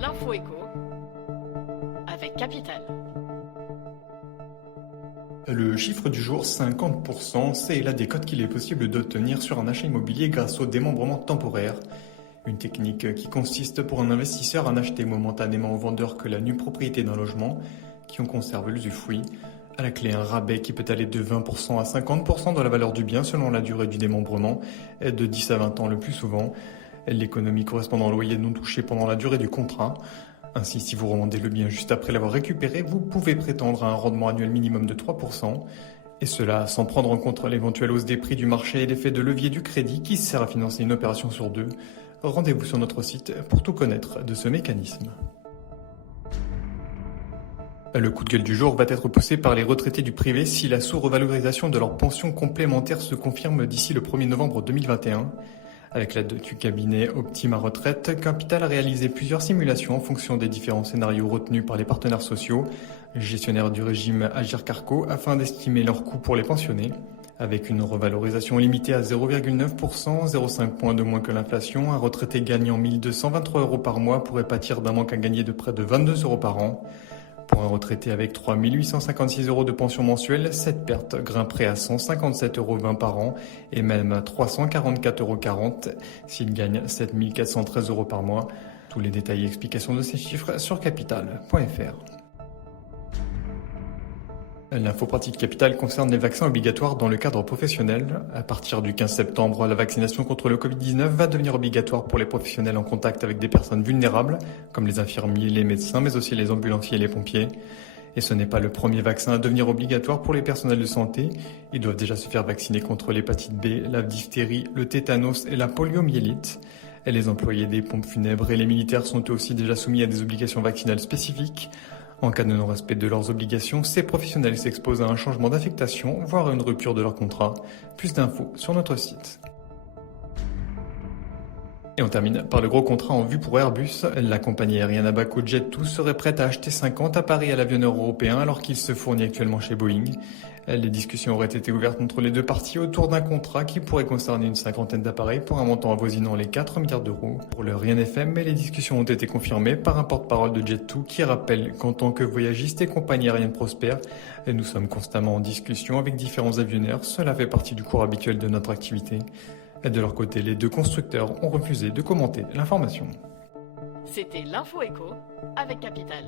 L'info éco avec Capital. Le chiffre du jour, 50%, c'est la décote qu'il est possible d'obtenir sur un achat immobilier grâce au démembrement temporaire. Une technique qui consiste pour un investisseur à n'acheter momentanément au vendeur que la nue propriété d'un logement, qui en conserve l'usufruit. À la clé, un rabais qui peut aller de 20% à 50% de la valeur du bien selon la durée du démembrement, et de 10 à 20 ans le plus souvent. L'économie correspondant au loyer non touché pendant la durée du contrat. Ainsi, si vous revendez le bien juste après l'avoir récupéré, vous pouvez prétendre à un rendement annuel minimum de 3%. Et cela sans prendre en compte l'éventuelle hausse des prix du marché et l'effet de levier du crédit qui sert à financer une opération sur deux. Rendez-vous sur notre site pour tout connaître de ce mécanisme. Le coup de gueule du jour va être poussé par les retraités du privé si la sous-revalorisation de leur pension complémentaire se confirme d'ici le 1er novembre 2021. Avec l'aide du cabinet Optima Retraite, Capital a réalisé plusieurs simulations en fonction des différents scénarios retenus par les partenaires sociaux, gestionnaires du régime Agir Carco, afin d'estimer leurs coûts pour les pensionnés. Avec une revalorisation limitée à 0,9%, 0,5 points de moins que l'inflation, un retraité gagnant 1 223 € par mois pourrait pâtir d'un manque à gagner de près de 22 € par an. Pour un retraité avec 3 856 € de pension mensuelle, cette perte grimperait à 157,20 € par an et même à 344,40 € s'il gagne 7 413 € par mois. Tous les détails et explications de ces chiffres sur capital.fr. L'info pratique Capital concerne les vaccins obligatoires dans le cadre professionnel. À partir du 15 septembre, la vaccination contre le Covid-19 va devenir obligatoire pour les professionnels en contact avec des personnes vulnérables, comme les infirmiers, les médecins, mais aussi les ambulanciers et les pompiers. Et ce n'est pas le premier vaccin à devenir obligatoire pour les personnels de santé. Ils doivent déjà se faire vacciner contre l'hépatite B, la diphtérie, le tétanos et la poliomyélite. Et les employés des pompes funèbres et les militaires sont eux aussi déjà soumis à des obligations vaccinales spécifiques. En cas de non-respect de leurs obligations, ces professionnels s'exposent à un changement d'affectation, voire à une rupture de leur contrat. Plus d'infos sur notre site. Et on termine par le gros contrat en vue pour Airbus. La compagnie aérienne Abaco Jet2 serait prête à acheter 50 appareils à l'avionneur européen alors qu'il se fournit actuellement chez Boeing. Les discussions auraient été ouvertes entre les deux parties autour d'un contrat qui pourrait concerner une cinquantaine d'appareils pour un montant avoisinant les 4 milliards d'euros. Pour l'heure, rien n'est fait, mais les discussions ont été confirmées par un porte-parole de Jet2 qui rappelle qu'en tant que voyagiste et compagnie aérienne prospère, nous sommes constamment en discussion avec différents avionneurs. Cela fait partie du cours habituel de notre activité. De leur côté, les deux constructeurs ont refusé de commenter l'information. C'était l'info éco avec Capital.